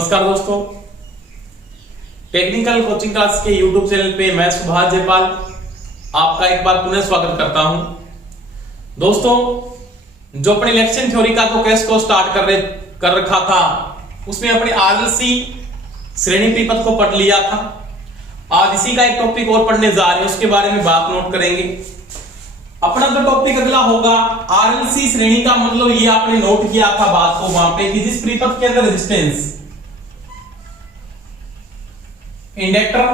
नमस्कार दोस्तों, technical coaching class के YouTube चैनल पे मैं सुभाष जयपाल आपका एक बार पुनः स्वागत करता हूं। दोस्तों, जो अपने इलेक्शन थ्योरी का कोर्स को स्टार्ट कर रखा था, उसमें अपने RLC श्रेणी परिपथ को पढ़ लिया था। आज इसी का एक टॉपिक और पढ़ने जा रहे हैं, उसके बारे में बात नोट करेंगे। अपना जो टॉपिक अगला होगा RLC श्रेणी का मतलब ये आपने नोट किया था बात को वहां पे कि जिस परिपथ के अंदर रेजिस्टेंस इंडक्टर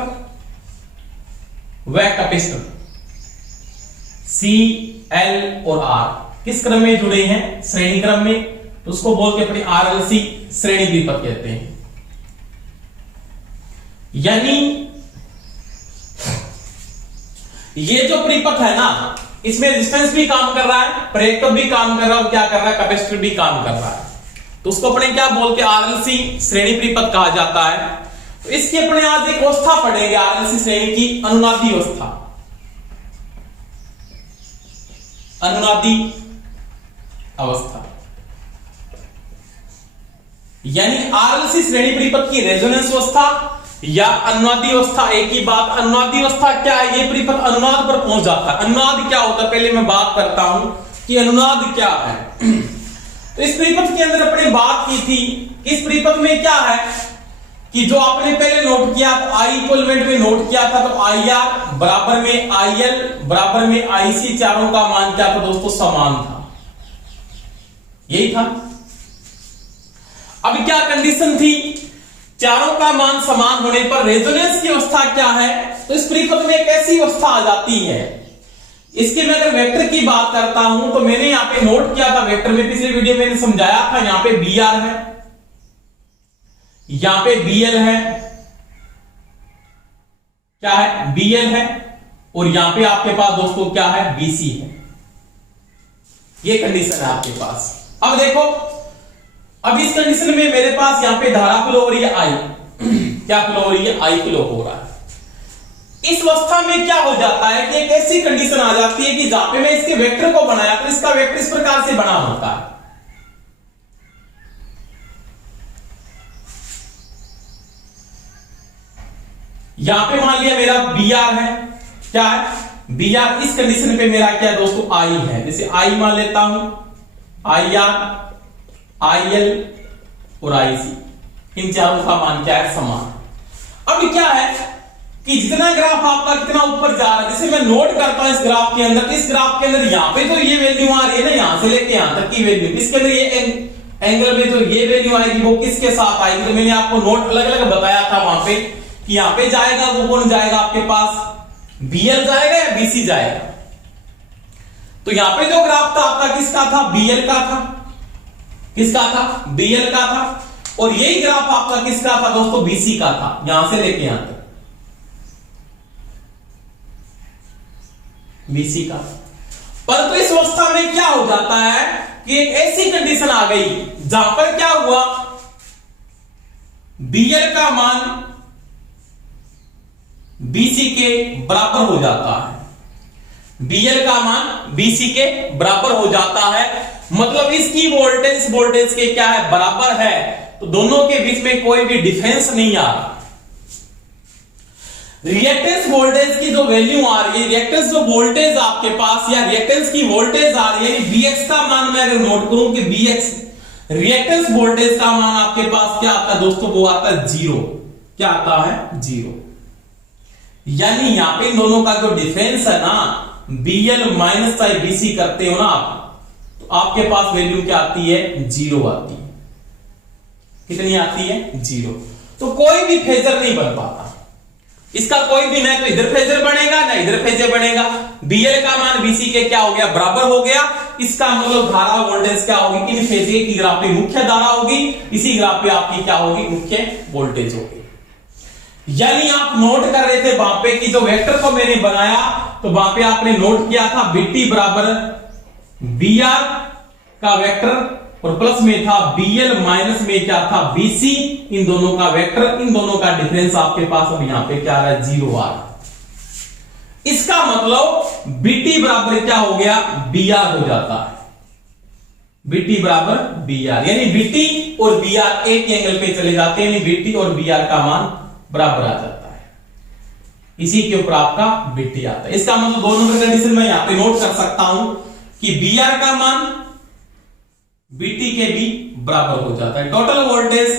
व कैपेसिटर C, L और R किस क्रम में जुड़े हैं, श्रेणी क्रम में, तो उसको बोलते हैं अपने RLC श्रेणी परिपथ कहते हैं। यानी ये जो परिपथ है ना, इसमें रेजिस्टेंस भी काम कर रहा है, प्रेरक भी काम कर रहा है और क्या कर रहा है, कैपेसिटर भी काम कर रहा है। तो उसको अपने क्या बोलते हैं, RLC श्रेणी परिपथ कहा जाता है। तो इसकी अपने आज एक अवस्था पढ़ेंगे RLC श्रेणी की, अनुनादी अवस्था। अनुनादी अवस्था यानी RLC श्रेणी परिपथ की रेजोनेंस अवस्था या अनुनादी अवस्था एक ही बात। अनुनादी अवस्था क्या है, ये परिपथ अनुनाद पर पहुंच जाता है। अनुनाद क्या होता है, पहले मैं बात करता हूं कि अनुनाद क्या है। तो इस परिपथ के अंदर अपने बात की थी, इस परिपथ में क्या है कि जो आपने पहले नोट किया, तो I इक्वलमेंट में नोट किया था, तो IR बराबर में IL बराबर में IC, चारों का मान क्या था दोस्तों, समान था। यही था। अब क्या कंडीशन थी, चारों का मान समान होने पर रेजोनेंस की अवस्था क्या है, तो इस परिपथ में एक ऐसी अवस्था आ जाती है। इसके मैं अगर वेक्टर की बात करता हूं तो मैंने यहां पे नोट किया था वेक्टर में, पिछले वीडियो में मैंने समझाया था। यहां पे BR है, यहां पे BL है, क्या है, BL है, और यहां पे आपके पास दोस्तों क्या है, BC है। ये कंडीशन है आपके पास। अब देखो, अब इस कंडीशन में मेरे पास यहां पे धारा फ्लो हो रही है I, क्या फ्लो हो रही है, I फ्लो हो रहा है। इस अवस्था में क्या हो जाता है कि एक ऐसी कंडीशन आ जाती है कि जहां पे मैं इसके वेक्टर को बनाया तो इसका वेक्टर इस प्रकार से बना होता है। यहां पे मान लिया मेरा BR है, क्या है, BR। इस कंडीशन पे मेरा क्या है दोस्तों, I है। जैसे I मान लेता हूं, IR, IL और IC, इन चारों का मान क्या है, समान। अब क्या है कि जितना ग्राफ आपका कितना ऊपर जा रहा है, जैसे मैं नोट करता हूं इस ग्राफ के अंदर, इस ग्राफ के अंदर यहां पे तो ये वैल्यू आ रही है ना, यहां से लेके यहां तक की वैल्यू, इसके अंदर ये एंगल में तो ये वैल्यू आएगी, वो किसके साथ आएगी, तो मैंने आपको नोट अलग अलग बताया था वहां पे कि यहां पे जाएगा वो कौन जाएगा, आपके पास BL जाएगा या BC जाएगा। तो यहां पे जो ग्राफ था आपका किसका था, BL का था। किसका था, BL का था। और यही ग्राफ आपका किसका था दोस्तों, BC का था, यहां से लेके यहां तक BC का। परंतु इस अवस्था में क्या हो जाता है कि एक ऐसी कंडीशन आ गई जहां पर क्या हुआ, BL का मान BC के बराबर हो जाता है। BL का मान BC के बराबर हो जाता है, मतलब इसकी वोल्टेज के क्या है, बराबर है। तो दोनों के बीच में कोई भी डिफरेंस नहीं आ रहा। रिएक्टेंस वोल्टेज की जो वैल्यू आ रही है, रिएक्टेंस जो वोल्टेज आपके पास या रिएक्टेंस की वोल्टेज आ रही है, BX का मान मैं अगर नोट करूं कि BX रिएक्टेंस वोल्टेज का मान आपके पास क्या आता है दोस्तों, वो आता है 0। क्या आता है, 0। यानी यहां पे इन दोनों का जो डिफरेंस है ना, BL माइनस चाहे BC करते हो ना आप, तो आपके पास वैल्यू क्या आती है, 0 आती है। कितनी आती है, 0। तो कोई भी फेजर नहीं बन पाता इसका, कोई भी, ना तो इधर फेजर बनेगा ना इधर फेजर बनेगा। BL का मान BC के क्या हो गया, बराबर हो गया। इसका मतलब धारा वोल्टेज क्या होगी, इन फेज की ग्राफ पे मुख्य धारा होगी, इसी ग्राफ पे आपकी क्या होगी, मुख्य वोल्टेज होगी। यानी आप नोट कर रहे थे वहां पे कि जो वेक्टर को मैंने बनाया, तो वहां पे आपने नोट किया था BT बराबर BR का वेक्टर, और प्लस में था BL माइनस में क्या था, BC। इन दोनों का वेक्टर, इन दोनों का डिफरेंस आपके पास अब यहां पे क्या आ रहा है, 0 आ रहा है। इसका मतलब BT बराबर क्या हो गया, BR हो जाता है। BT बराबर BR, यानी BT और बी आर एक एंगल पे चले जाते हैं, यानी बीटी और बी आर का मान बराबर आ जाता है। इसी के ऊपर आपका बीटी आता है। इसका मतलब 2 नंबर कंडीशन में यहां पे नोट कर सकता हूं कि बी आर का मान बीटी के भी बराबर हो जाता है। टोटल वोल्टेज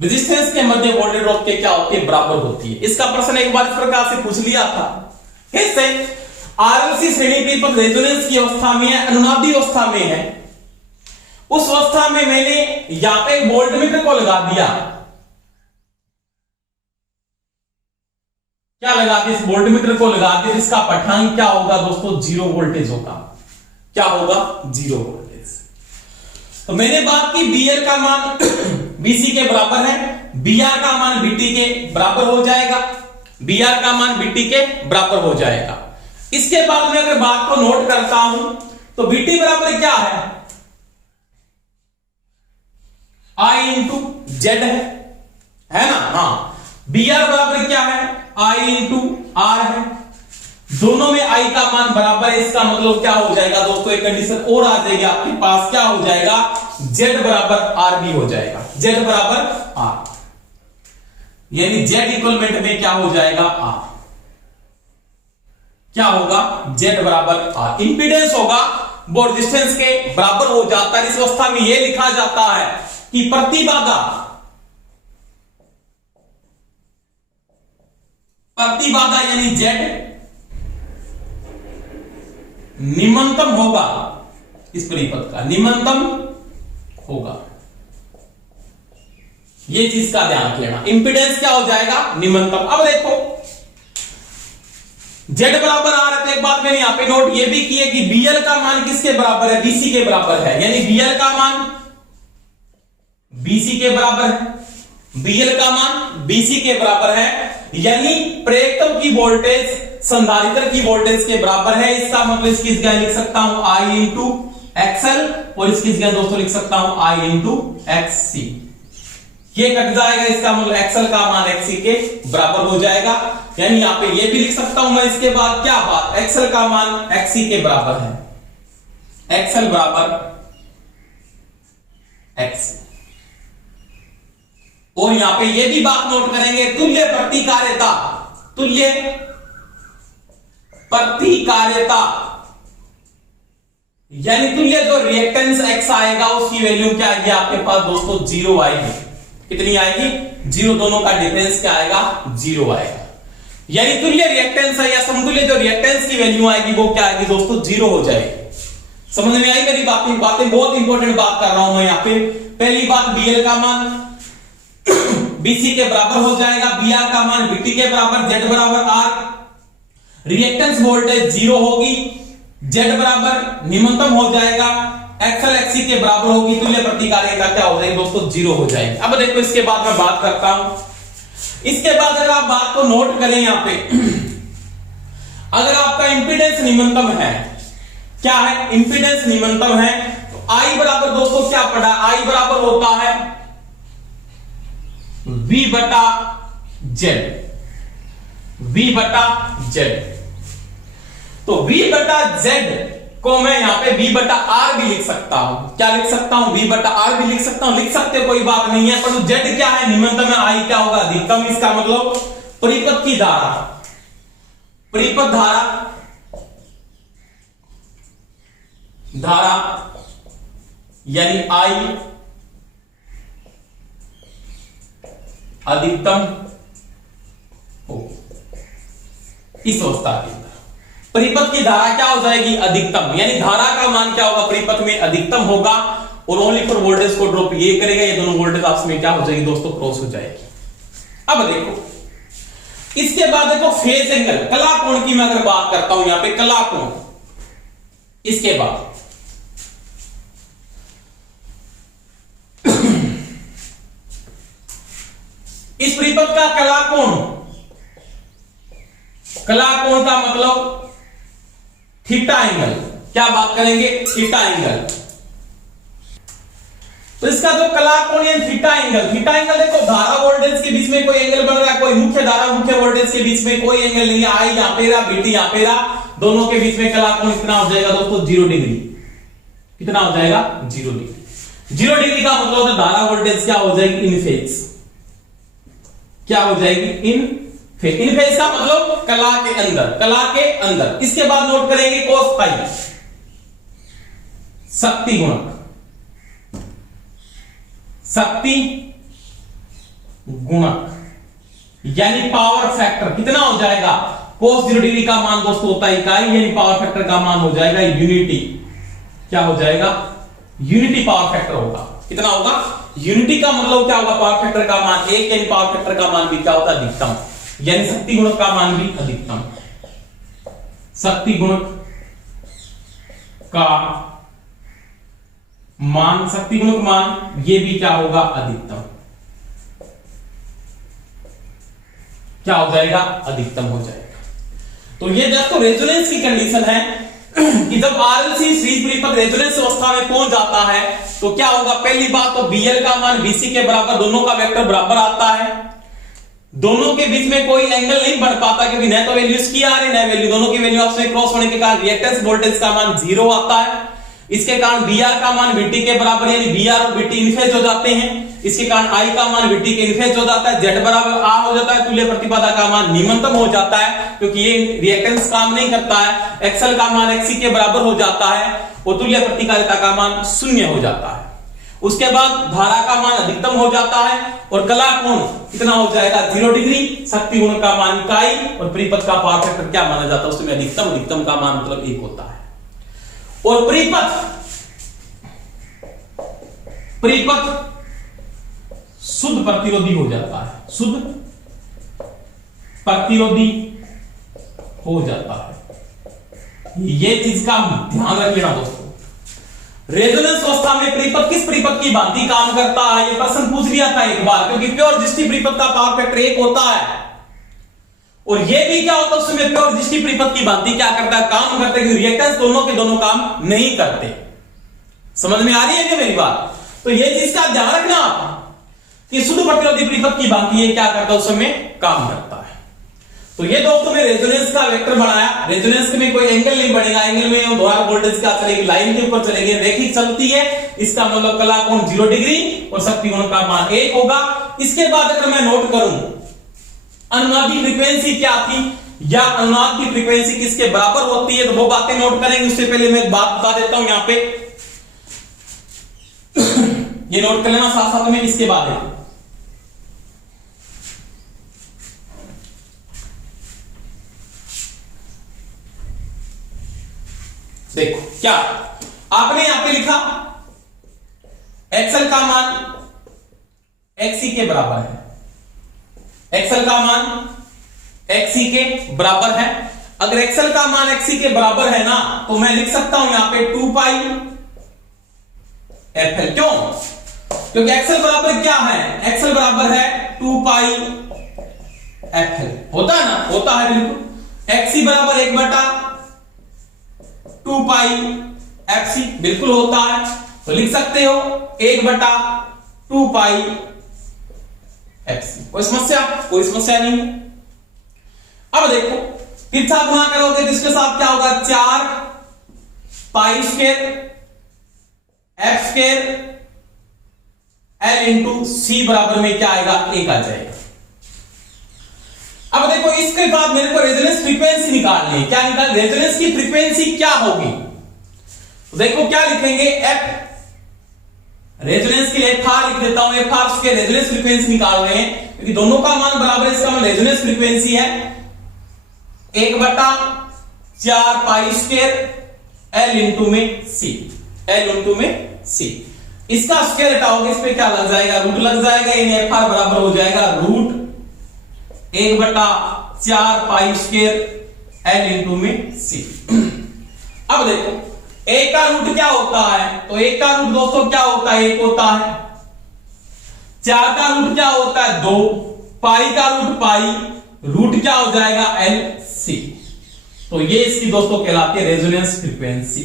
रेजिस्टेंस के मध्य वोल्टेज ड्रॉप के क्या होती है, बराबर होती है। इसका प्रश्न एक बार इस प्रकार से पूछ लिया था, कैसे? आरएलसी श्रेणी परिपथ रेजोनेंस की अवस्था में है, अनुनादी अवस्था में है। उस अवस्था में मैंने यहां पे वोल्टमीटर को लगा दिया। क्या लगा दिया? इस वोल्टमीटर को लगा दिया, इसका पठान क्या होगा दोस्तों? 0 वोल्टेज होगा। क्या होगा? 0 वोल्टेज। तो मैंने बात की बीआर का मान बीसी के बराबर है, बीआर का मान बीटी के बराबर हो जाएगा, बीआर का मान बीटी के बराबर हो जाएगा। इसके बाद में अगर बात को नोट करता हूं तो बीटी बराबर क्या है? आई इंटू जेड है ना? हाँ। बीआर बराबर क्या है? आई इंटू आर है। दोनों में आई का मान बराबर है। इसका मतलब क्या हो जाएगा दोस्तों? एक कंडीशन और आ जाएगी आपके पास, क्या हो जाएगा? जेड बराबर आर भी हो जाएगा। जेड बराबर आर, यानी जेड इक्वलमेंट में क्या हो जाएगा? आर। क्या होगा? जेड बराबर आर। इंपीडेंस होगा वो रेजिस्टेंस के बराबर हो जाता है। इस अवस्था में यह लिखा जाता है कि प्रतिबाधा यानी जेड निम्नतम होगा, इस परिपथ का निम्नतम होगा। ये चीज का ध्यान रखना। इंपीडेंस क्या हो जाएगा? निम्नतम। अब देखो जेड बराबर आ रहे थे, एक बात मैंने यहां पे नोट ये भी की है कि बीएल का मान किसके बराबर है? बीसी के बराबर है, यानी बीएल का मान बीसी के बराबर है। बीएल का मान बीसी के बराबर है, यानी प्रेरकत्व की वोल्टेज संधारित्र की वोल्टेज के बराबर है। इसका मतलब इसकी जगह लिख सकता हूं आई इंटू एक्सएल, और इसकी जगह दोस्तों लिख सकता हूं आई इंटू एक्ससी। ये कट जाएगा, इसका मतलब एक्सएल का मान एक्ससी के बराबर हो जाएगा। यानी यहां पे ये भी लिख सकता हूं मैं इसके बाद क्या बात? एक्सएल का मान एक्ससी के बराबर है। एक्सएल बराबर एक्ससी। और यहां पे ये भी बात नोट करेंगे, तुल्य प्रतिकार्यता, तुल्य प्रतिकार्यता यानी तुल्य जो रिएक्टेंस एक्स आएगा उसकी वैल्यू क्या आएगी आपके पास दोस्तों? 0 आएगी। कितनी आएगी? 0। दोनों का डिफरेंस क्या आएगा? 0 आएगा। यानी तुल्य रिएक्टेंस है या समतुल्य जो रिएक्टेंस की वैल्यू आएगी वो क्या आएगी दोस्तों? 0 हो जाएगी। समझ में आई मेरी बातें बहुत इंपॉर्टेंट बात कर रहा हूं मैं यहां पे। पहली बात, बीएल का मान बीसी के बराबर हो जाएगा, बीआर का मान बीटी के बराबर, जेड बराबर आर। रिएक्टेंस वोल्टेज 0 होगी, जेड बराबर निम्नतम हो जाएगा, एक्सएल एक्ससी के बराबर होगी, तुल्य प्रतिकार्यता क्या हो जाएगी दोस्तों? 0 हो जाएगी। अब देखो इसके बाद मैं बात करता हूं। इसके बाद अगर आप बात को नोट करें यहां पे, अगर आपका इंपीडेंस निम्नतम है, क्या है? इंपीडेंस निम्नतम है, तो आई बराबर दोस्तों क्या पड़ा? आई बराबर होता है V बटा जेड, V बटा जेड। तो V बटा जेड को मैं यहां पे V बटा आर भी लिख सकता हूं। क्या लिख सकता हूं? V बटा आर भी लिख सकता हूं, लिख सकते हो, कोई बात नहीं है। पर जेड क्या है? निम्नतम है, आई क्या होगा? अधिकतम। इसका मतलब परिपथ की धारा, परिपथ धारा यानी आई अधिकतम हो इस अवस्था के अंदर। परिपथ की धारा क्या हो जाएगी? अधिकतम। यानी धारा का मान क्या होगा? परिपथ में अधिकतम होगा, और ओनली फॉर वोल्टेज को ड्रॉप ये करेगा, ये दोनों वोल्टेज आपस में क्या हो जाएगी दोस्तों? क्रॉस हो जाएगी। अब देखो इसके बाद देखो फेज एंगल, कला कोण की मैं अगर बात करता हूं यहां पे, कला कोण। इसके बाद इस परिपथ का कला कोण, कला कोण का मतलब थीटा एंगल। क्या बात करेंगे? Theta angle. तो इसका जो कला कोण है थीटा एंगल, थीटा एंगल देखो धारा वोल्टेज के बीच में कोई एंगल बन रहा है, कोई मुख्य धारा मुख्य वोल्टेज के बीच में कोई एंगल नहीं है। आई यहां पे रहा, बीटी यहां पे रहा, दोनों के बीच में कला कोण कितना हो जाएगा दोस्तों? 0 डिग्री। कितना हो जाएगा? 0 डिग्री। 0 डिग्री का मतलब होता है धारा वोल्टेज क्या हो जाएगी, इन फेज। क्या हो जाएगी, इन फेज। इन फेज का मतलब कला के अंदर, कला के अंदर। इसके बाद नोट करेंगे cos फाई, शक्ति गुणक, शक्ति गुणक यानी पावर फैक्टर कितना हो जाएगा। cos 0 डिग्री का मान दोस्तों होता है इकाई, यानी पावर फैक्टर का मान हो जाएगा यूनिटी। क्या हो जाएगा, यूनिटी पावर फैक्टर होगा। कितना होगा, यूनिटी का मतलब क्या होगा, पावर फैक्टर का मान 1, यानी पावर फैक्टर का मान भी क्या होता है, अधिकतम, यानी शक्ति गुणक का मान भी अधिकतम। शक्ति गुणक का मान, शक्ति गुणक मान ये भी क्या होगा, अधिकतम। क्या हो जाएगा, अधिकतम हो जाएगा। तो ये दोस्तों रेजोनेंस की कंडीशन है कि जब आरएलसी सीरीज परिपथ रेजोनेंस अवस्था में पहुंच जाता है तो क्या होगा, पहली बात तो बीएल का मान बीसी के बराबर, दोनों का वेक्टर बराबर आता है, दोनों के बीच में कोई एंगल नहीं बढ़ पाता क्योंकि न तो वैल्यू इसकी आ रही न वैल्यू, दोनों की वैल्यू आपस में क्रॉस होने के कारण रिएक्टेंस वोल्टेज का मान 0 आता है। इसके कारण बीआर का मान बीटी के बराबर, यानी बीआर और बीटी इनफेज हो जाते हैं। इसके कारण आई का मान बीटी के इनफेज हो जाता है, जेड बराबर आर हो जाता है, तुल्य प्रतिबाधा का मान न्यूनतम हो जाता है क्योंकि ये रिएक्टेंस काम नहीं करता है। एक्सएल का मान एक्सी के बराबर हो जाता है और तुल्य प्रतिकारिता का मान 0 हो जाता है। उसके बाद धारा का मान अधिकतम हो जाता है और कला कोण कितना हो जाएगा, 0 डिग्री। शक्ति गुणक का मान इकाई और परिपथ का पावर फैक्टर क्या माना जाता है, उसमें अधिकतम, अधिकतम का मान मतलब 1 होता है। और परिपथ शुद्ध प्रतिरोधी हो जाता है, शुद्ध प्रतिरोधी हो जाता है। ये चीज का ध्यान रखिएगा दोस्तों। रेजोनेंस अवस्था में परिपथ किस परिपथ की भांति काम करता है, ये प्रश्न पूछ लिया था एक बार, क्योंकि प्योर दृष्टि परिपथ का पावर फैक्टर 1 होता है और ये भी क्या होता है उसमें प्योर दृष्टि परिपथ की भांति क्या करता है, काम करते हैं। रिएक्टेंस दोनों के दोनों काम नहीं करते। समझ में आ रही है क्या मेरी बात। तो ये चीज का ध्यान रखना आप कि शुद्ध प्रतिरोधी परिपथ की भांति ये क्या करता है, उसमें काम करता है। तो ये दोस्तों में रेजोनेंस का वेक्टर बनाया। रेजोनेंस में कोई एंगल नहीं बढ़ेगा, एंगल में धारा वोल्टेज क्या चलेगी, लाइन के ऊपर चलेगी, रैखिक चलती है। इसका मतलब कला कोण 0 डिग्री और शक्ति गुणक का मान 1 होगा। इसके बाद अगर मैं नोट करूं अनुनाद की फ्रीक्वेंसी क्या थी या अनुनाद की फ्रीक्वेंसी किसके बराबर होती है, तो वो बातें नोट करेंगे। उससे पहले मैं एक बात बता देता हूं यहां पे ये नोट कर लेना साथ साथ में इसके बाद है। देखो क्या आपने यहां पे लिखा, एक्सएल का मान एक्सी के बराबर है, एक्सएल का मान एक्सी के बराबर है। अगर एक्सएल का मान एक्सी के बराबर है ना तो मैं लिख सकता हूं यहां पे 2 पाई एफएल। क्यों, क्योंकि एक्सएल बराबर क्या है, एक्सएल बराबर है 2 पाई एफएल। होता है ना, होता है बिल्कुल। एक्सी बराबर 1/2 पाई एफसी बिल्कुल होता है, तो लिख सकते हो 1/2 पाई एफसी। कोई समस्या, कोई समस्या नहीं। अब देखो कितना गुणा करोगे तो इसके साथ क्या होगा, 4 pi square F square L into C बराबर में क्या आएगा, 1 आ जाएगा। अब देखो इसके बाद मेरे को रेजोनेंस फ्रीक्वेंसी निकालनी है। क्या निकाल, रेजोनेंस की फ्रीक्वेंसी क्या होगी, तो देखो क्या लिखेंगे, एफ रेजोनेंस के लिए एफ आर लिख देता हूं। एफ आर के रेजोनेंस फ्रीक्वेंसी निकाल रहे हैं क्योंकि दोनों का मान बराबर है, इसका मान रेजोनेंस फ्रीक्वेंसी है 1/4 पाई स्क्वायर एल इंटू में सी, एल इंटू में सी। इसका स्क्वायर हटाओगे, इस पे क्या लग जाएगा, रूट लग जाएगा, यानी एफ आर बराबर हो जाएगा root 1/4 pi square L into में सी। अब देखो ए का रूट क्या होता है, तो ए का रूट दोस्तों क्या होता है, 1 होता है। 4 का रूट क्या होता है, 2। पाई का रूट पाई, रूट क्या हो जाएगा, एल सी। तो ये इसकी दोस्तों कहलाती है रेजोनेंस फ्रीक्वेंसी।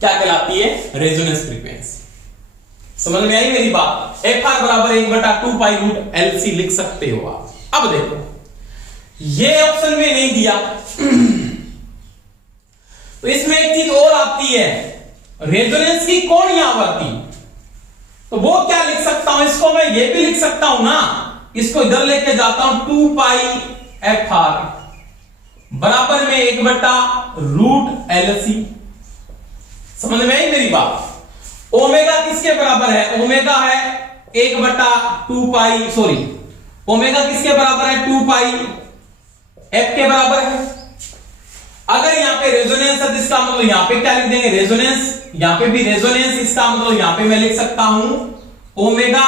क्या कहलाती है, रेजोनेंस फ्रीक्वेंसी। समझ में आई मेरी बात। एफ आर बराबर 1/2 पाई रूट एल सी लिख सकते हो आप। अब देखो ये ऑप्शन में नहीं दिया तो इसमें एक चीज और आती है, रेजोनेंस की कोणीय आवृत्ति। तो वो क्या लिख सकता हूं, इसको मैं ये भी लिख सकता हूं ना, इसको इधर लेके जाता हूं 2 पाई एफ आर बराबर में 1/√LC। समझ में आई मेरी बात। ओमेगा किसके बराबर है, ओमेगा है 1/2 पाई, सॉरी ओमेगा किसके बराबर है, 2 पाई एफ के बराबर है। अगर यहां पे रेजोनेंस है, इसका मतलब यहां पे क्या लिख देंगे, रेजोनेंस, यहां पे भी रेजोनेंस, इसका मतलब यहां पे मैं लिख सकता हूं ओमेगा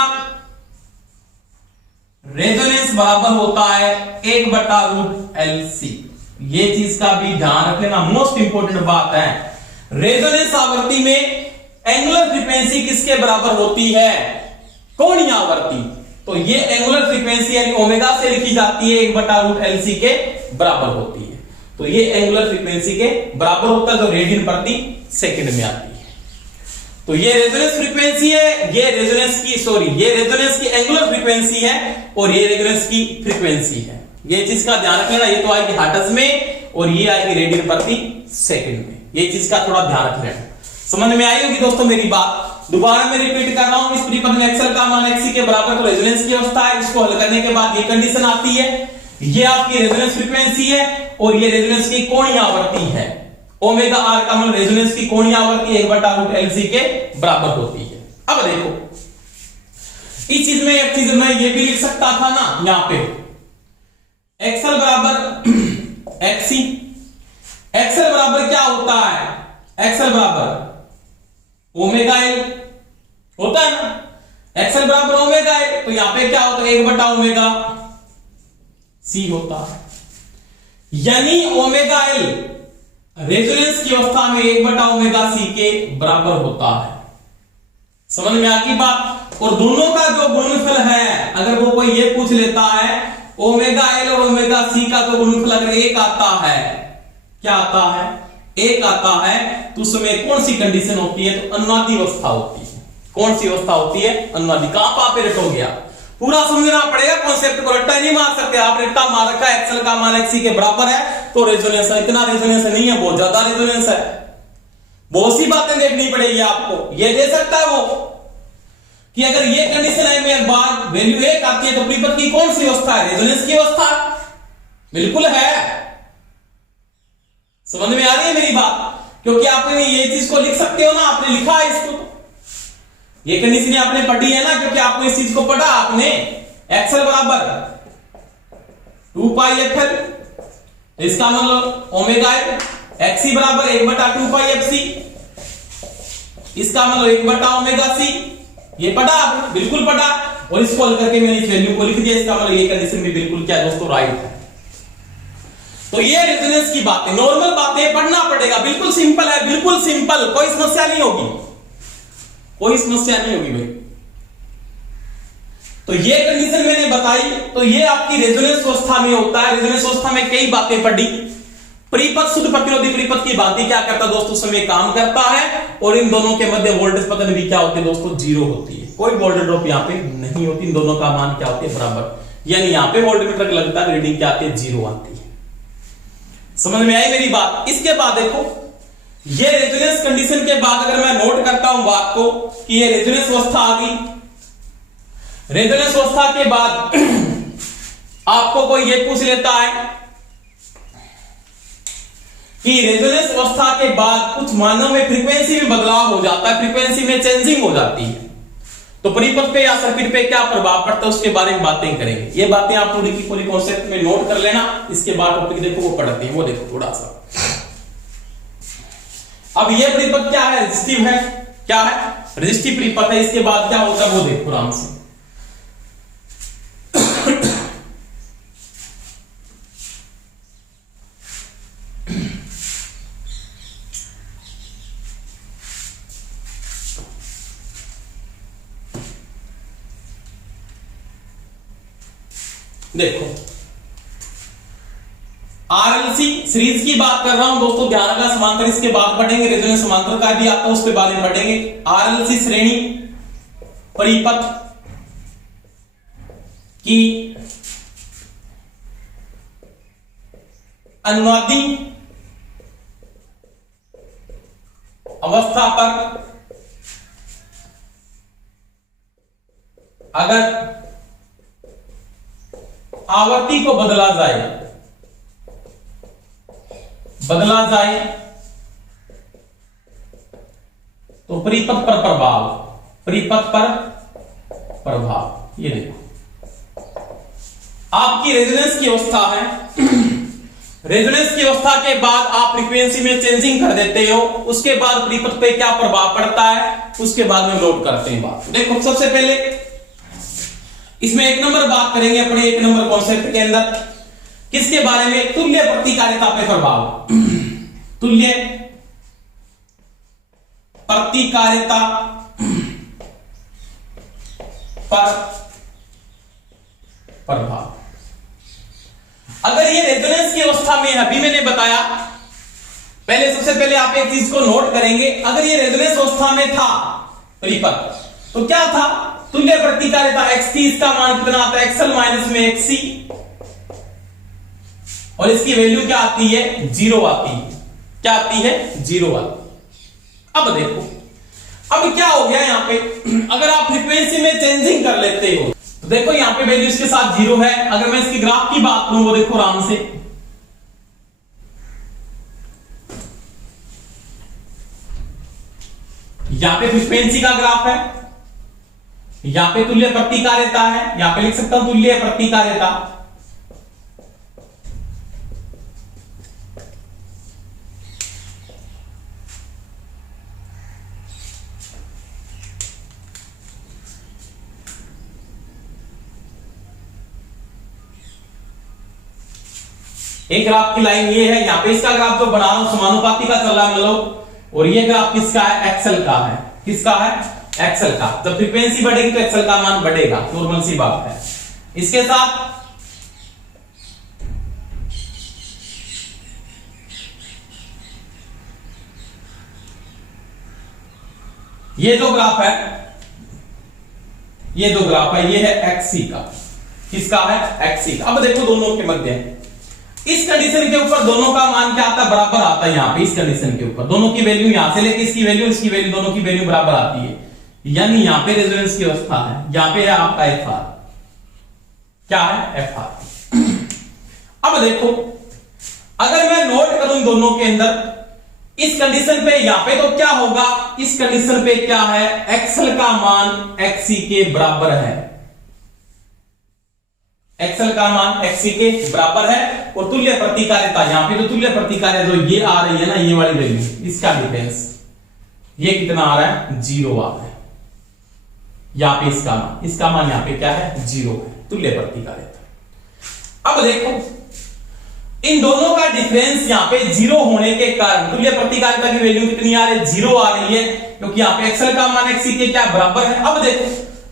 रेजोनेंस बराबर होता है 1/√LC। ये चीज का भी ध्यान रख लेना, मोस्ट इंपोर्टेंट बात है। रेजोनेंस आवृत्ति में एंगुलर फ्रीक्वेंसी किसके बराबर होती है, कोणीय आवृत्ति। तो ये एंगुलर फ्रीक्वेंसी यानी ओमेगा से लिखी जाती है 1/√LC के बराबर होती है। तो ये एंगुलर फ्रीक्वेंसी के बराबर होता है जो रेडियन प्रति सेकंड में आती है। तो ये रेजोनेंस फ्रीक्वेंसी है, ये रेजोनेंस की, सॉरी ये रेजोनेंस की एंगुलर फ्रीक्वेंसी है और ये रेजोनेंस की फ्रीक्वेंसी है। ये चीज का ध्यान रखना, ये तो आएगी हर्ट्ज में और ये आएगी रेडियन प्रति सेकंड में। ये चीज का थोड़ा ध्यान रख लेना। समझ में आई होगी दोस्तों मेरी बात। दोबारा मैं रिपीट कर रहा हूं, इस परिपथ में एक्सल का मान XC के बराबर तो रेजोनेंस की अवस्था है। इसको हल करने के बाद ये कंडीशन आती है, ये आपकी रेजोनेंस फ्रीक्वेंसी है और ये रेजोनेंस की कोणीय आवृत्ति है। ओमेगा आर का मान रेजोनेंस की कोणीय आवृत्ति 1/√LC के बराबर होती है। अब देखो इस चीज में एक चीज मैं ये भी लिख सकता था ना, यहां पे एक्सल बराबर XC, एक्सल बराबर क्या होता है, एक्सल बराबर ओमेगा एल होता है ना, एक्सल बराबर ओमेगा एल। तो यहां पे क्या होता है 1/ओमेगा C होता है, यानी ओमेगा एल रेजोनेंस की अवस्था में 1/ओमेगा C के बराबर होता है। समझ में आ गई बात। और दोनों का जो गुणनफल है, अगर वो कोई ये पूछ लेता है ओमेगा एल और ओमेगा C का जो गुणनफल अगर एक आता है, क्या आता है, एक आता है, तो उसमें कौन सी कंडीशन होती है, तो अनुनादी अवस्था होती है। कौन सी अवस्था होती है, अनुनादी। कहां पापे रट हो गया, पूरा समझना पड़ेगा कॉन्सेप्ट को, रट्टा नहीं मार सकते आप। रट्टा मार रखा है एक्सल का मान XC के बराबर है तो रेजोनेंस है, इतना रेजोनेंस नहीं है, बहुत ज्यादा रेजोनेंस है। बहुत सी बातें देखनी पड़ेगी आपको। ये दे सकता है वो कि अगर ये कंडीशन है में एक बार वैल्यू 1 आती है तो परिपथ की कौन सी अवस्था है, रेजोनेंस की अवस्था, बिल्कुल है। समझ में आ रही है मेरी बात, क्योंकि आपने ये चीज को लिख सकते हो ना, आपने लिखा है इसको, ये कंडीशन आपने पढ़ी है ना, क्योंकि आपने इस चीज को पढ़ा आपने। एक्सल बराबर 2 पाई एफ एल, इसका मतलब ओमेगा एल, XC बराबर 1/2 पाई FC, इसका मतलब 1/ओमेगा C। ये पढ़ा आपने, बिल्कुल पढ़ा। और इसको हल करके मैंने इस वैल्यू को लिख दिया, इसका मतलब ये कंडीशन भी बिल्कुल क्या दोस्तों राइट है। तो ये रेजोनेंस की बातें, नॉर्मल बातें पढ़ना पड़ेगा, बिल्कुल सिंपल है, बिल्कुल सिंपल, कोई समस्या नहीं होगी, कोई समस्या नहीं होगी भाई। तो ये कंडीशन मैंने बताई, तो ये आपकी रेजोनेंस अवस्था में होता है। रेजोनेंस अवस्था में कई बातें पढ़ी। परिपथ, शुद्ध प्रतिरोधी परिपथ की बातें क्या करता है दोस्तों, समय काम करता है और इन दोनों के मध्य वोल्टेज पतन भी क्या होती है दोस्तों, 0 होती है। कोई वोल्टेज ड्रॉप यहां पे नहीं होती, इन दोनों का मान क्या होती है, बराबर। यानी यहां पे वोल्टमीटर लगता है, रीडिंग क्या आती है, 0 आती है। समझ में आई मेरी बात। इसके बाद देखो, ये रेजोनेंस कंडीशन के बाद अगर मैं नोट करता हूं बात को कि ये रेजोनेंस अवस्था आ गई, रेजोनेंस अवस्था के बाद आपको कोई ये पूछ लेता है कि रेजोनेंस अवस्था के बाद कुछ मानों में फ्रीक्वेंसी में बदलाव हो जाता है, फ्रीक्वेंसी में चेंजिंग हो जाती है, तो परिपथ पे या सर्किट पे क्या प्रभाव पड़ता है उसके बारे में बातें करेंगे। ये बातें आप पूरी की पूरी कॉन्सेप्ट में नोट कर लेना। इसके बाद टॉपिक देखो वो पढ़ते हैं, वो देखो थोड़ा सा। अब ये परिपथ क्या है, रेजिस्टिव है, क्या है, रेजिस्टिव परिपथ है। इसके बाद क्या होता है वो देखो आराम से। देखो आरएलसी सीरीज की बात कर रहा हूं दोस्तों, ध्यान रखना। समांतर इसके बाद पढ़ेंगे, रेजोनेंस समांतर का भी आता है, उसके बारे में पढ़ेंगे। आरएलसी श्रेणी परिपथ की अनुनादी अवस्था पर अगर आवर्ती को बदला जाए तो परिपथ पर प्रभाव, ये देखो आपकी रेजोनेंस की अवस्था है। रेजोनेंस की अवस्था के बाद आप फ्रीक्वेंसी में चेंजिंग कर देते हो, उसके बाद परिपथ पे क्या प्रभाव पड़ता है उसके बाद में नोट करते हैं बात। देखो सबसे पहले इसमें 1 नंबर बात करेंगे अपने 1 नंबर कॉन्सेप्ट के अंदर, किसके बारे में? तुल्य प्रतिकारिता पे प्रभाव। तुल्य प्रतिकारिता पर प्रभाव। अगर ये रेजोनेंस की अवस्था में, अभी मैंने बताया, पहले सबसे पहले आप एक चीज को नोट करेंगे, अगर ये रेजोनेंस अवस्था में था परिपथ तो क्या था? तुल्य प्रतिकारिता XT, इसका मान कितना आता है? XL माइनस में XC, और इसकी वैल्यू क्या आती है? 0 आती है। क्या आती है? 0 आती है। अब देखो, अब क्या हो गया यहां पे, अगर आप फ्रीक्वेंसी में चेंजिंग कर लेते हो तो देखो यहां पे वैल्यू इसके साथ 0 है। अगर मैं इसकी ग्राफ की बात करूं वो देखो आराम से, यहां पे फ्रीक्वेंसी का ग्राफ है, यहां पे तुल्य प्रतिकारिता है, यहां पे लिख सकता हूं तुल्य प्रतिकारिता। एक ग्राफ की लाइन ये है, यहां पे इसका ग्राफ जो बना रहा हूं समानुपाती का चल रहा है मतलब, और ये ग्राफ किसका है? एक्सेल का है। किसका है? एक्सेल का। जब फ्रीक्वेंसी बढ़ेगी तो एक्सेल का मान बढ़ेगा, नॉर्मल सी बात है। इसके साथ ये जो ग्राफ है, ये जो ग्राफ है ये है एक्सी का। किसका है? एक्सी का। अब देखो दोनों के मध्य, इस कंडीशन के ऊपर दोनों का मान क्या आता है? बराबर आता है। यहां पे इस कंडीशन के ऊपर दोनों की वैल्यू, यहां से लेके इसकी वैल्यू दोनों की वैल्यू बराबर आती है, यानी यहां पे रेजोनेंस की अवस्था है। यहां पे है आपका FR। क्या है? FR। अब देखो, अगर मैं नोट करूं दोनों के अंदर इस कंडीशन पे, यहां पे तो क्या होगा? इस कंडीशन पे क्या है? एक्सल का मान XC के बराबर है। एक्सल का मान XC के बराबर है, और तुल्य प्रतिकारिता, यहां पे तो तुल्य प्रतिकारिता जो ये आ रही है ना, ये वाली वैल्यू, इसका डिफरेंस ये कितना आ रहा है? 0 आ रहा है। यहां पे इसका मान यहां पे क्या है? 0 है, तुल्य प्रतिकारिता। अब देखो इन दोनों का डिफरेंस यहां पे 0 होने के कारण तुल्य प्रतिकारिता की वैल्यू कितनी आ रही है? 0 आ रही है, क्योंकि यहां पे एक्सल का मान XC के क्या बराबर है। अब देखो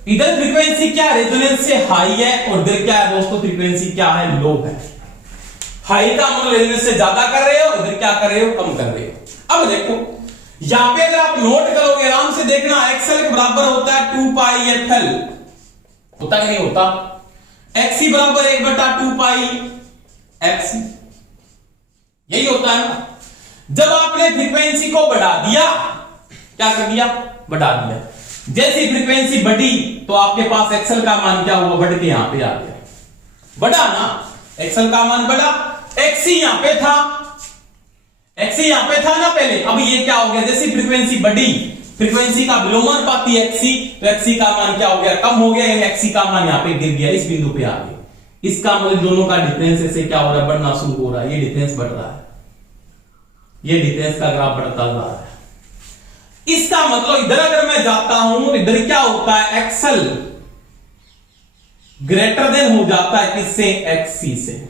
इधर फ्रीक्वेंसी क्या? रेजोनेंस से हाई है, और इधर क्या है दोस्तों? फ्रीक्वेंसी क्या है? लो है। हाई का मतलब रेजोनेंस से ज्यादा कर रहे हो, इधर क्या कर रहे हो? कम कर रहे हो। अब देखो यहां पे अगर आप नोट करोगे, आराम से देखना, एक्सल के बराबर होता है 2πfl, होता कि नहीं होता? XC बराबर 1/2πfc, यही होता है ना। जब आपने फ्रीक्वेंसी को बढ़ा दिया, क्या कर दिया? बढ़ा दिया। जैसी फ्रीक्वेंसी बढ़ी तो आपके पास एक्सल का मान क्या हुआ? बढ़ के यहां पे आ गया। बढ़ा ना, एक्सल का मान बढ़ा। XC यहां पे था, XC यहां पे था ना पहले, अब ये क्या हो गया? जैसी फ्रीक्वेंसी बढ़ी, फ्रीक्वेंसी का विलोमानुपाती XC, तो XC का मान क्या हो गया? कम हो गया, यानी XC का मान यहां पे गिर गया, इस बिंदु पे आ गया। इसका मतलब दोनों का डिफरेंस ऐसे क्या हो रहा है? बढ़ना शुरू हो रहा है। ये डिफरेंस बढ़ रहा है, ये डिफरेंस का ग्राफ बढ़ता जा रहा है। इसका मतलब इधर अगर मैं जाता हूं, इधर क्या होता है? एक्सल ग्रेटर देन हो जाता है किससे? XC से।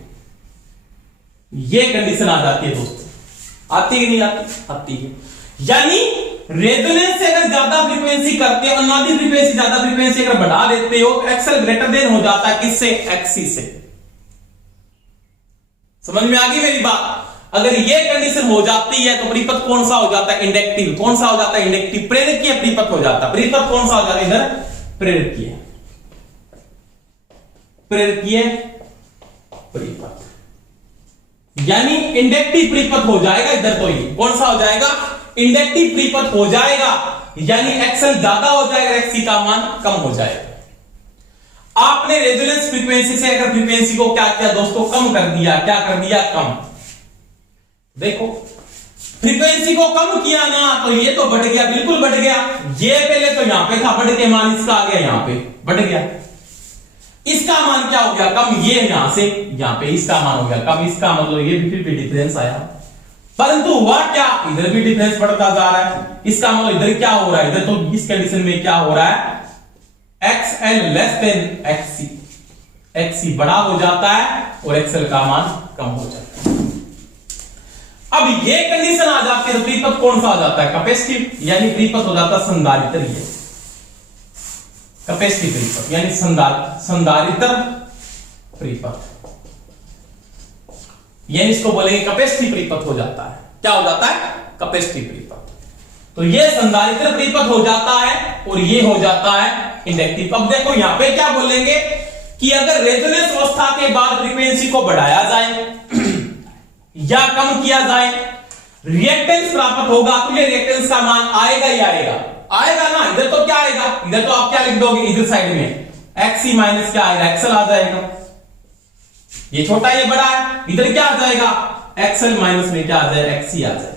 ये कंडीशन आ जाती है दोस्तों। आती है नहीं आती? आती है। यानी रेजोनेंस से अगर ज्यादा फ्रीक्वेंसी करते हो, अनादि फ्रीक्वेंसी, ज्यादा फ्रीक्वेंसी अगर बढ़ा देते हो, तो एक्सल ग्रेटर देन हो जाता है किससे? XC से। समझ में आ गई मेरी बात? अगर ये कंडीशन हो जाती है तो परिपथ कौन सा हो जाता है? इंडक्टिव। कौन सा हो जाता है? इंडक्टिव। प्रेरकीय परिपथ हो जाता है। परिपथ कौन सा हो जाता है इधर? प्रेरकीय। प्रेरकीय परिपथ, यानी इंडक्टिव परिपथ हो जाएगा इधर। तो ये कौन सा हो जाएगा? इंडक्टिव परिपथ हो जाएगा, यानी एक्सल ज्यादा हो जाएगा, XC का मान कम हो जाएगा। आपने रेजोनेंस फ्रीक्वेंसी से अगर फ्रीक्वेंसी को क्या किया दोस्तों, कम कर दिया, क्या कर दिया, कम। देखो फ्रीक्वेंसी को कम किया ना तो ये तो बढ़ गया, बिल्कुल बढ़ गया। ये पहले तो यहां पे था, बढ़ के मान इसका आ गया यहां पे, बढ़ गया। इसका मान क्या हो गया, कम। ये यहां से यहां पे इसका मान हो गया कम, इसका मतलब ये भी फिर भी डिफरेंस आया। परंतु हुआ क्या, इधर भी डिफरेंस बढ़ता जा रहा है। इसका मतलब इधर क्या हो रहा है, इधर तो इस कंडीशन में क्या हो रहा है, XL less than XC, XC बड़ा हो जाता है और XL का मान कम हो जाता है। अब ये कंडीशन आ जाती है तो प्रीपथ कौन सा आ जाता है, कैपेसिटिव, यानी प्रीपथ हो जाता है संधारित्र। ये कैपेसिटिव प्रीपथ यानी संधारित्र प्रीपथ, यानी इसको बोलेंगे कैपेसिटिव प्रीपथ हो जाता है। क्या हो जाता है, कैपेसिटिव प्रीपथ। तो ये संधारित्र प्रीपथ हो जाता है और ये हो जाता है इंडक्टिव। अब देखो यहां पे क्या बोलेंगे कि अगर रेजोनेंस अवस्था के बाद फ्रीक्वेंसी को बढ़ाया जाए या कम किया जाए, रिएक्टेंस प्राप्त होगा तो ये रिएक्टेंस का मान आएगा ही आएगा, आएगा ना। इधर तो क्या आएगा, इधर तो आप क्या लिख दोगे, इधर साइड में XC माइनस क्या आएगा, XL आ जाएगा। ये छोटा ये बड़ा है, इधर क्या आ जाएगा, XL माइनस में क्या आ जाएगा, XC आ जाएगा।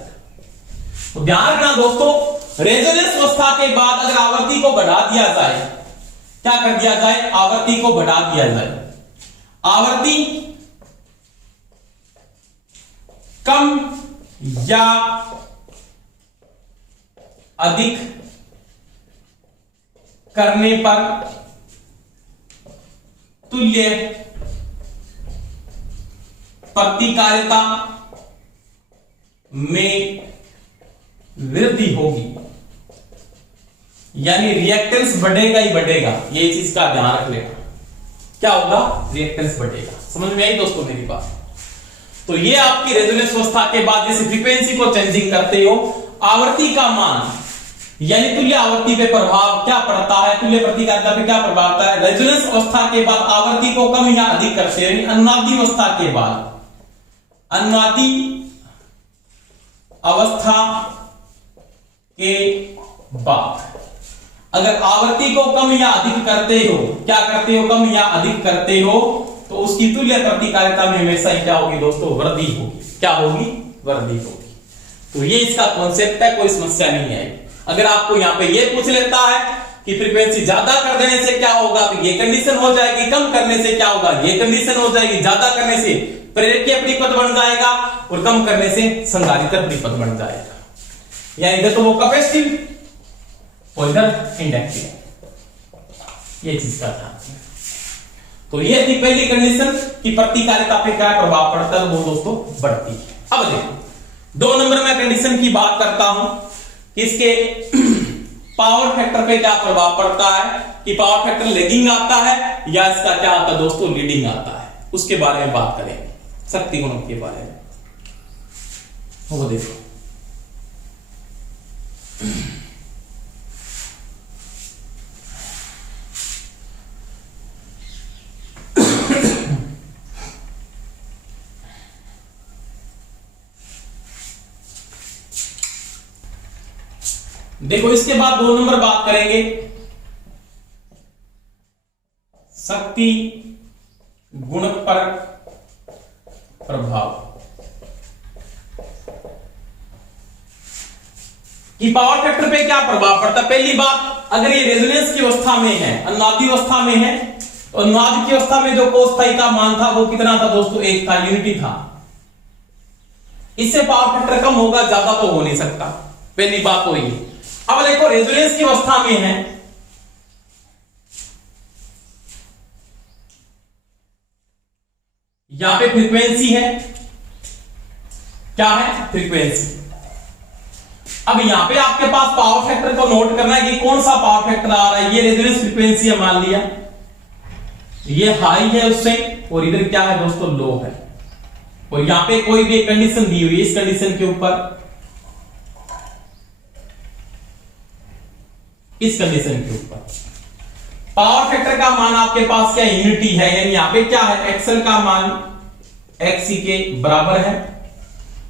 तो ध्यान रखना दोस्तों, रेजोनेंस अवस्था के बाद अगर आवृत्ति को बढ़ा दिया जाए, क्या कर दिया जाए, आवृत्ति को बढ़ा दिया जाए, आवृत्ति कम या अधिक करने पर तुल्य प्रतिकारिता में वृद्धि होगी, यानी रिएक्टेंस बढ़ेगा ही बढ़ेगा। ये चीज का ध्यान रख लेना, क्या होगा, रिएक्टेंस बढ़ेगा। समझ में आई दोस्तों मेरी बात। तो ये आपकी रेजोनेंस अवस्था के बाद जैसे फ्रीक्वेंसी को चेंजिंग करते हो, आवृत्ति का मान यानी तुल्य आवृत्ति पे प्रभाव क्या पड़ता है, तुल्य प्रतिकारिता पे क्या प्रभाव पड़ता है। रेजोनेंस अवस्था के बाद आवृत्ति को कम या अधिक करते हैं, अनुनादी अवस्था के बाद, अनुनादी अवस्था के बाद अगर आवृत्ति को कम या अधिक करते हो, क्या करते हो, कम या अधिक करते हो, तो उसकी तुल्य प्रतिकारिता में हमेशा क्या होगी दोस्तों, वृद्धि होगी। क्या होगी, वृद्धि होगी। तो ये इसका कॉन्सेप्ट है, कोई समस्या नहीं है। अगर आपको यहां पे ये पूछ लेता है कि फ्रीक्वेंसी ज्यादा कर देने से क्या होगा, तो ये कंडीशन हो जाएगी, कम करने से क्या होगा, ये कंडीशन हो जाएगी, ज्यादा करने से प्रेरकीय प्रीपथ बन जाएगा और कम करने से संधारित्र प्रीपथ बन जाएगा। या इधर तो वो कैपेसिटिव और इधर इंडक्टिव। ये चीज का ध्यान। तो ये थी पहली कंडीशन कि प्रतिकारिता पे क्या प्रभाव पड़ता है, वो दोस्तों बढ़ती है। अब देखो 2 नंबर में कंडीशन की बात करता हूं कि इसके पावर फैक्टर पे क्या प्रभाव पड़ता है, कि पावर फैक्टर लेगिंग आता है या इसका क्या आता है दोस्तों, लीडिंग आता है। उसके बारे में बात करेंगे, शक्ति गुणक के बारे में। वो देखो देखो इसके बाद 2 नंबर बात करेंगे शक्ति गुणक पर प्रभाव, कि पावर फैक्टर पे क्या प्रभाव पड़ता है। पहली बात, अगर ये रेजोनेंस की अवस्था में है, अनुनादी अवस्था में है, तो अनुनाद की अवस्था में जो कोस फाई का मान था वो कितना था दोस्तों, 1 था, यूनिटी था। इससे पावर फैक्टर कम होगा, ज्यादा तो हो नहीं सकता। पहली बात तो ये। अब देखो रेजोनेंस की अवस्था में है, यहां पे फ्रीक्वेंसी है, क्या है, फ्रीक्वेंसी। अब यहां पे आपके पास पावर फैक्टर को नोट करना है कि कौन सा पावर फैक्टर आ रहा है। ये रेजोनेंस फ्रीक्वेंसी है, मान लिया ये हाई है उससे, और इधर क्या है दोस्तों, लो है। और यहां पे कोई भी कंडीशन दी हुई है, इस कंडीशन के ऊपर, इस कंडीशन के ऊपर पावर फैक्टर का मान आपके पास क्या, यूनिटी है, यानी यहां पे क्या है, एक्सएल का मान XC के बराबर है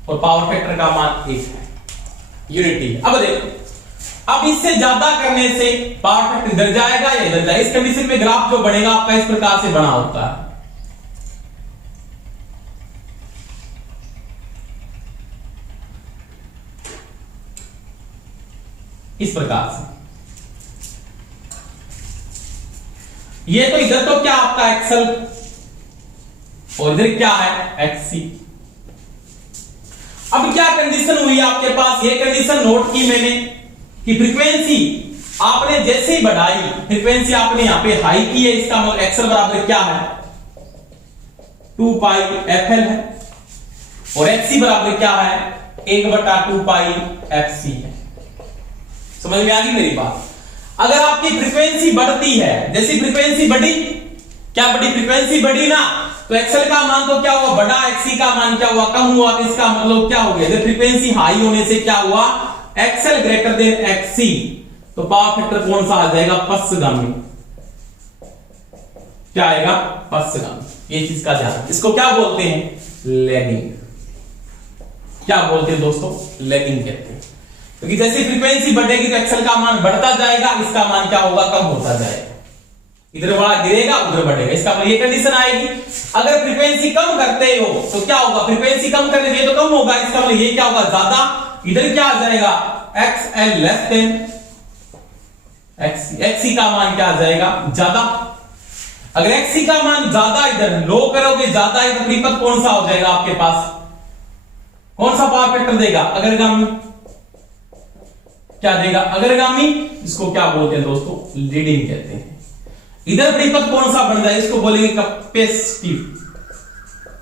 और पावर फैक्टर का मान 1 है, यूनिटी। अब देखो अब इससे ज्यादा करने से पावर फैक्टर इधर जाएगा या इधर जाएगा। इस कंडीशन में ग्राफ जो बढ़ेगा आपका इस प्रकार से बना होता है, इस प्रकार से। ये तो इधर तो क्या आपका एक्सल और इधर क्या है एक्सी। अब क्या कंडीशन हुई आपके पास, ये कंडीशन नोट की मैंने कि फ्रीक्वेंसी आपने जैसे ही बढ़ाई, फ्रीक्वेंसी आपने यहां पे हाई की है, इसका मतलब एक्सल बराबर क्या है 2 पाई एफएल है, और एक्सी बराबर क्या है 1/2 पाई एफसी है। समझ में आ गई मेरी बात। अगर आपकी फ्रीक्वेंसी बढ़ती है, जैसी फ्रीक्वेंसी बढ़ी, क्या बढ़ी, फ्रीक्वेंसी बढ़ी ना, तो एक्सल का मान तो क्या हुआ बढ़ा, एक्सी का मान क्या हुआ कम हुआ। तो इसका मतलब क्या हो गया, जब फ्रीक्वेंसी हाई होने से क्या हुआ, एक्सल ग्रेटर देन एक्सी, तो पावर फैक्टर कौन सा आ जाएगा, पश्चगामी। क्या आएगा, पश्चगामी। ये चीज का ध्यान, इसको क्या बोलते हैं, लैगिंग। क्या बोलते हैं दोस्तों, लैगिंग कहते हैं। क्योंकि जैसे फ्रीक्वेंसी बढ़ेगी तो एक्सल का मान बढ़ता जाएगा, इसका मान क्या होगा, कम होता जाएगा। इधर बड़ा गिरेगा उधर बढ़ेगा, इसका मतलब ये कंडीशन आएगी। अगर फ्रीक्वेंसी कम करते हो तो क्या होगा, फ्रीक्वेंसी कम करने से तो कम होगा, इसका मतलब ये क्या होगा, ज्यादा। इधर क्या आ जाएगा, XL less than XC, XC का मान क्या आ जाएगा, ज्यादा। अगर XC का मान ज्यादा, इधर लो करोगे ज्यादा है, तो परिपथ कौन सा हो जाएगा आपके पास, कौन सा पावर फैक्टर देगा, अग्रगामी। क्या देगा, अग्रगामी। इसको क्या बोलते हैं दोस्तों, लीडिंग कहते हैं। इधर परिपथ कौन सा बन जाएगा, इसको बोलेंगे कैपेसिटिव।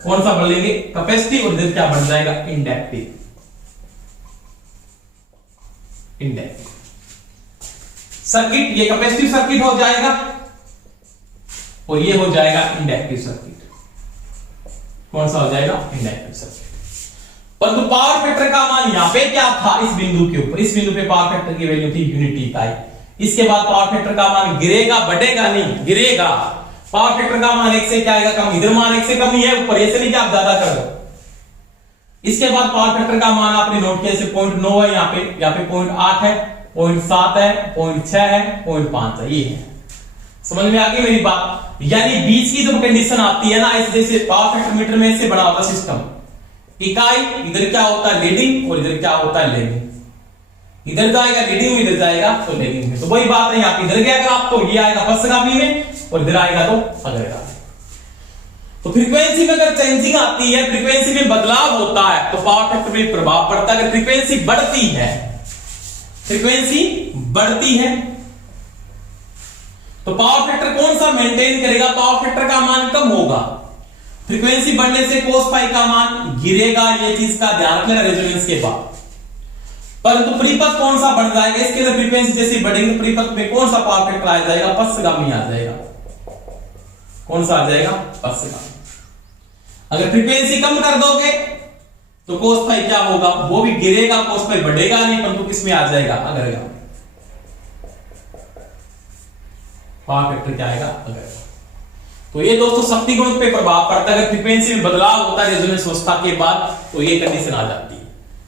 कौन सा बोलेंगे, कैपेसिटिव। और इधर क्या बन जाएगा, इंडक्टिव। इंडक्टिव सर्किट, ये कैपेसिटिव सर्किट हो जाएगा और ये हो जाएगा इंडक्टिव सर्किट। कौन सा हो जाएगा, इंडक्टिव सर्किट। परंतु पावर फैक्टर का मान यहां पे क्या था, इस बिंदु के ऊपर, इस बिंदु पे पावर फैक्टर की वैल्यू थी यूनिटी इकाई। इसके बाद पावर फैक्टर का मान गिरेगा, बढ़ेगा नहीं, गिरेगा। पावर फैक्टर का मान 1 से क्या आएगा, कम। इधर मान 1 से कम ही है, ऊपर ऐसे नहीं कि आप ज्यादा कर दो। इसके बाद पावर फैक्टर का मान आपने नोट किया, जैसे 0.9 है, यहाँ पे 0.8 है, 0.7 है, 0.6 है, 0.5 है, ये है। समझ में आ गई मेरी बात। यानी बीच की जब कंडीशन आती है ना, इस जैसे पावर फैक्टर मीटर में इससे बड़ा होता सिस्टम, इकाई इधर क्या होता है, लीडिंग, और इधर क्या होता है, लैगिंग। इधर जाएगा लीडिंग में, इधर जाएगा तो लैगिंग में। तो वही बात है, यहाँ पे इधर गया ग्राफ तो ये आएगा पश्चगामी में, और इधर आएगा तो अग्रगामी। तो फ्रीक्वेंसी में अगर चेंजिंग आती है, फ्रीक्वेंसी में बदलाव होता है, तो पावर फैक्टर में प्रभाव पड़ता है। अगर फ्रीक्वेंसी बढ़ती है, फ्रीक्वेंसी बढ़ती है, तो पावर फैक्टर कौन सा मेंटेन करेगा, पावर फैक्टर का मान कम होगा। फ्रीक्वेंसी बढ़ने से कोस पाई का मान गिरेगा, ये चीज का ध्यान रखना रेजोनेंस के बाद। परंतु परिपथ कौन सा बढ़ जाएगा, इसके लिए फ्रीक्वेंसी जैसे बढ़ेगी, परिपथ में कौन सा पावर फैक्टर आ जाएगा, पश्चगामी आ जाएगा। कौन सा आ जाएगा, पश्चगामी। अगर फ्रीक्वेंसी कम कर दोगे तो कोस पाई क्या होगा, वो भी गिरेगा, कोस पाई बढ़ेगा नहीं, परंतु किसमें आ जाएगा, अग्रगामी। पावर फैक्टर क्या आएगा, अग्रगामी। तो ये दोस्तों शक्ति गुणक पे प्रभाव पड़ता है। अगर फ्रीक्वेंसी में बदलाव होता है रेजोनेंस अवस्था के बाद, तो ये कंडीशन आ जाती है।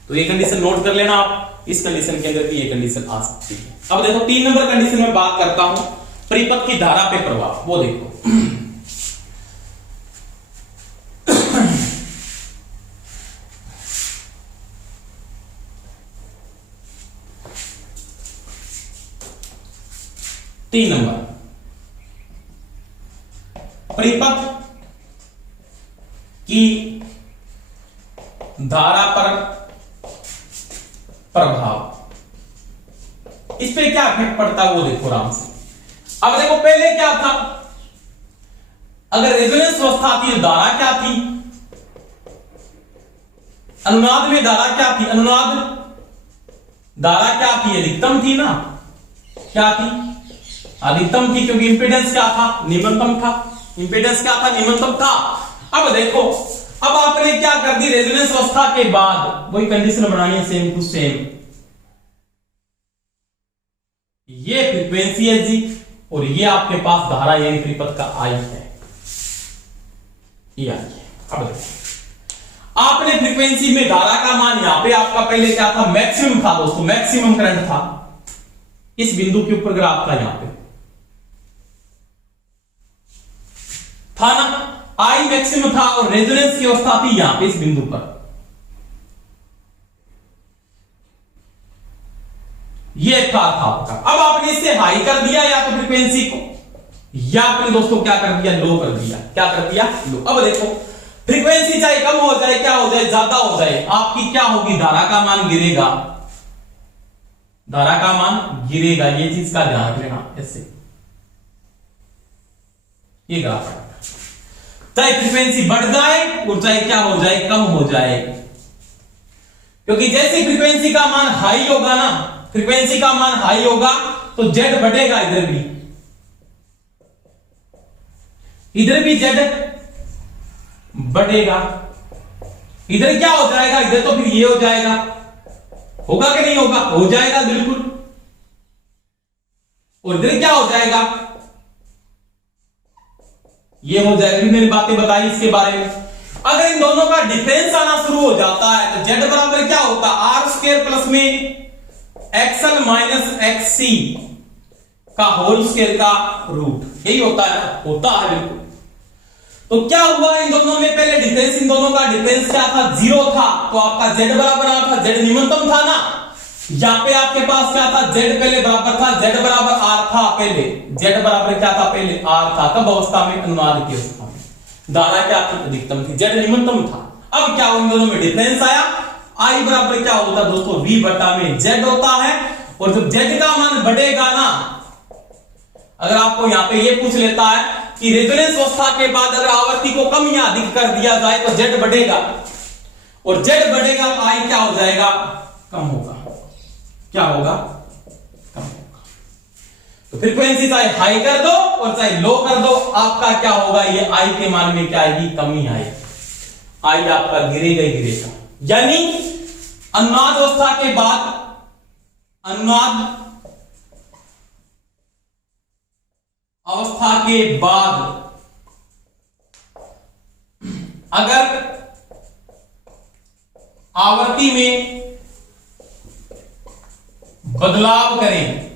तो ये कंडीशन नोट कर लेना आप, इस कंडीशन के अंदर भी ये कंडीशन आ सकती है। अब देखो 3 नंबर कंडीशन में बात करता हूं, परिपथ की धारा पे प्रभाव। वो देखो तीन नंबर, परिपथ की धारा पर प्रभाव, इस पे क्या इफेक्ट पड़ता है वो देखो आराम से। अब देखो पहले क्या था, अगर रेजोनेंस अवस्था थी तो धारा क्या थी, अनुनाद में धारा क्या थी, अनुनाद धारा क्या थी, अधिकतम थी ना। क्या थी, अधिकतम थी, क्योंकि इंपेडेंस क्या था, निम्नतम था। इंपेडेंस क्या था, निम्नतम था। अब देखो, अब आपने क्या कर दी, रेजोनेंस अवस्था के बाद वही कंडीशन बनानी है सेम टू सेम। ये फ्रीक्वेंसी है जी, और ये आपके पास धारा यानी परिपथ का आई है, ये आई है। अब देखो, आपने फ्रीक्वेंसी में धारा का मान यहां पे आपका पहले क्या था, मैक्सिमम था दोस्तों, मैक्सिमम करंट था। इस बिंदु के ऊपर ग्राफ था, यहां पे था ना, आई मैक्सिमम था और रेजोनेंस की अवस्था थी यहां पे इस बिंदु पर। ये था आपका। अब आपने इसे हाई कर दिया या तो फ्रीक्वेंसी को, या आपने दोस्तों क्या कर दिया, लो कर दिया। क्या कर दिया, लो। अब देखो फ्रीक्वेंसी चाहे कम हो जाए, क्या हो जाए, ज्यादा हो जाए, आपकी क्या होगी, धारा का मान गिरेगा, धारा का मान गिरेगा। ये चीज का ध्यान रख लेना ऐसे, ये ग्राफ है। चाहे फ्रीक्वेंसी बढ़ जाए और चाहे क्या हो जाए, कम हो जाए, क्योंकि जैसे फ्रीक्वेंसी का मान हाई होगा ना, फ्रीक्वेंसी का मान हाई होगा तो जेड बढ़ेगा, इधर भी जेड बढ़ेगा। इधर क्या हो जाएगा, इधर तो फिर ये हो जाएगा, होगा कि नहीं होगा, हो जाएगा बिल्कुल। और इधर क्या हो जाएगा, ये हो जाएगा। मैंने बातें बताई इसके बारे में। अगर इन दोनों का डिफरेंस आना शुरू हो जाता है तो जेड बराबर क्या होता है, आर स्क्वायर प्लस में एक्सएल माइनस एक्ससी का होल स्क्वायर का रूट, यही होता है ना, होता है बिल्कुल। तो क्या हुआ, इन दोनों में पहले डिफरेंस, इन दोनों का डिफरेंस क्या था, 0 था, तो आपका जेड बराबर आ था, जेड न्यूनतम था ना, यहां पे आपके पास क्या था, जेड पहले बराबर था, जेड बराबर आर था पहले, जेड बराबर क्या था पहले, आर था। कब अवस्था में, अनुनाद की अवस्था में, धारा क्या थी, अधिकतम थी, जेड न्यूनतम था। अब क्या इन दोनों में डिफरेंस आया, आई बराबर क्या होता है दोस्तों, वी बटा में जेड होता है। और जब जेड का मान बढ़ेगा ना, अगर आपको यहां पे ये पूछ लेता है कि रेजोनेंस अवस्था के बाद अगर आवर्ती को कम या अधिक कर दिया जाए तो जेड बढ़ेगा, और जेड बढ़ेगा तो आई क्या हो जाएगा, कम होगा। क्या होगा, कम होगा। तो फ्रीक्वेंसी चाहे हाई कर दो और चाहे लो कर दो, आपका क्या होगा, ये आई के मान में क्या आएगी, कमी आएगी, आई आपका गिरेगा ही गिरेगा। यानी अनुनाद अवस्था के बाद, अनुनाद अवस्था के बाद अगर आवर्ती में बदलाव करें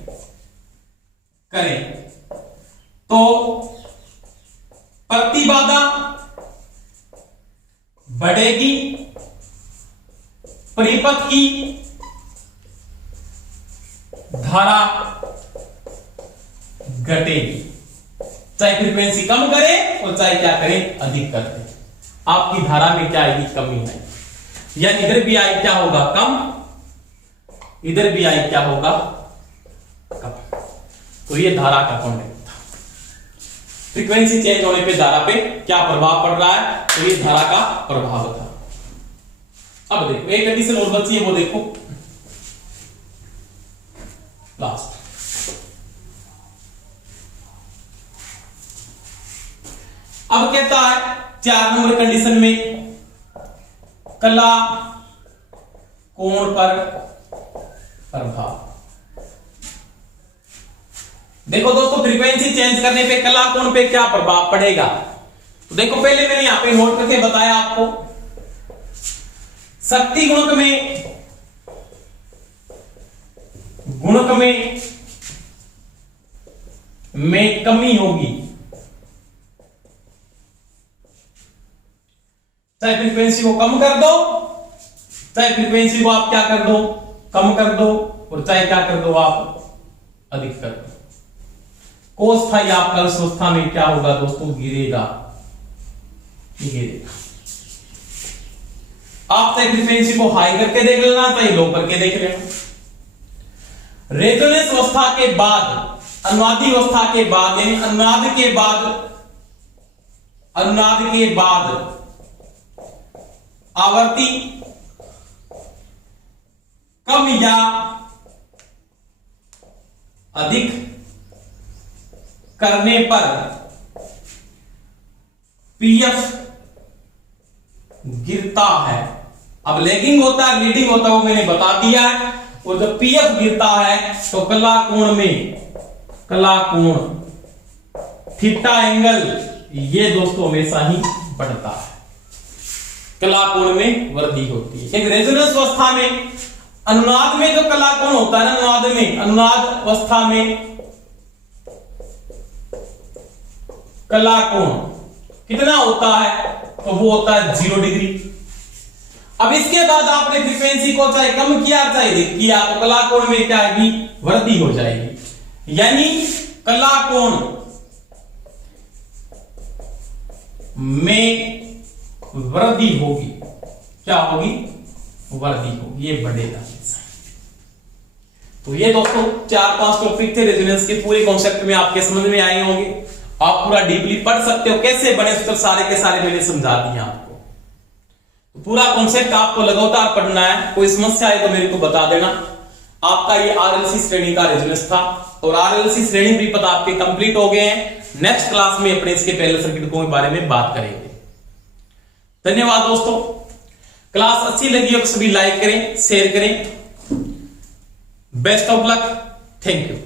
तो प्रतिबाधा बढ़ेगी, परिपथ की धारा घटेगी। चाहे फ्रीक्वेंसी कम करें और चाहे क्या करें, अधिक कर दें, आपकी धारा में क्या आएगी, कमी आएगी। यानी इधर भी आई क्या होगा, कम, इधर भी आई क्या होगा, कम। तो ये धारा का कॉन्टेक्ट था। फ्रीक्वेंसी चेंज होने पे धारा पे क्या प्रभाव पड़ रहा है, तो ये धारा का प्रभाव था। अब देखो एक कंडीशन और बची है, वो देखो लास्ट। अब कहता है 4 नंबर कंडीशन में कला कोण पर प्रभाव। देखो दोस्तों फ्रीक्वेंसी चेंज करने पे कला कोण पे क्या प्रभाव पड़ेगा, तो देखो पहले मैंने यहां पे नोट करके बताया आपको, शक्ति गुणक में कमी होगी, चाहे फ्रीक्वेंसी को कम कर दो, चाहे फ्रीक्वेंसी को आप क्या कर दो, कम कर दो, और चाहे क्या कर दो, आप अधिक कर दो। कोस था आपका उस अवस्था में क्या होगा दोस्तों, गिरेगा। आप चाहे फ्रीक्वेंसी को हाई करके देख लेना, चाहे लो करके देख लेना। रेजोनेंस अवस्था के बाद, अनुनादी अवस्था के बाद, यानी अनुनाद के बाद आवर्ती कम या अधिक करने पर पीएफ गिरता है। अब लैगिंग होता है, लीडिंग होता है, वो मैंने बता दिया है। और जब पीएफ गिरता है तो कला कोण थीटा एंगल, ये दोस्तों हमेशा ही बढ़ता है, कला कोण में वृद्धि होती है। रेजोनेंस अवस्था में अनुनाद में जो कला कोण होता है ना, अनुनाद में, अनुनाद अवस्था में कला कोण कितना होता है, तो वो होता है 0 डिग्री। अब इसके बाद आपने फ्रीक्वेंसी को चाहे कम किया चाहे किया तो कला कोण में क्या आएगी, वृद्धि हो जाएगी, यानी कला कोण में वृद्धि होगी। क्या होगी, वृद्धि होगी, ये बढ़ेगा। तो ये दोस्तों 4-5 टॉपिक थे रेजोनेंस के, पूरे कॉन्सेप्ट में आपके समझ में आए होंगे। आप पूरा डीपली पढ़ सकते हो, कैसे बने सूत्र सारे के सारे मैंने समझा दिए आपको। तो पूरा कॉन्सेप्ट आपको लगातार पढ़ना है, कोई समस्या है तो मेरे को बता देना। आपका ये आरएलसी श्रेणी का रेजोनेंस था, और आरएलसी श्रेणी भी पता आपके कंप्लीट हो गए हैं। नेक्स्ट क्लास में अपने इसके पैरेलल सर्किटों के बारे में बात करेंगे। धन्यवाद दोस्तों। क्लास अच्छी लगी हो तो सभी लाइक करें, शेयर करें। Best of luck, thank you.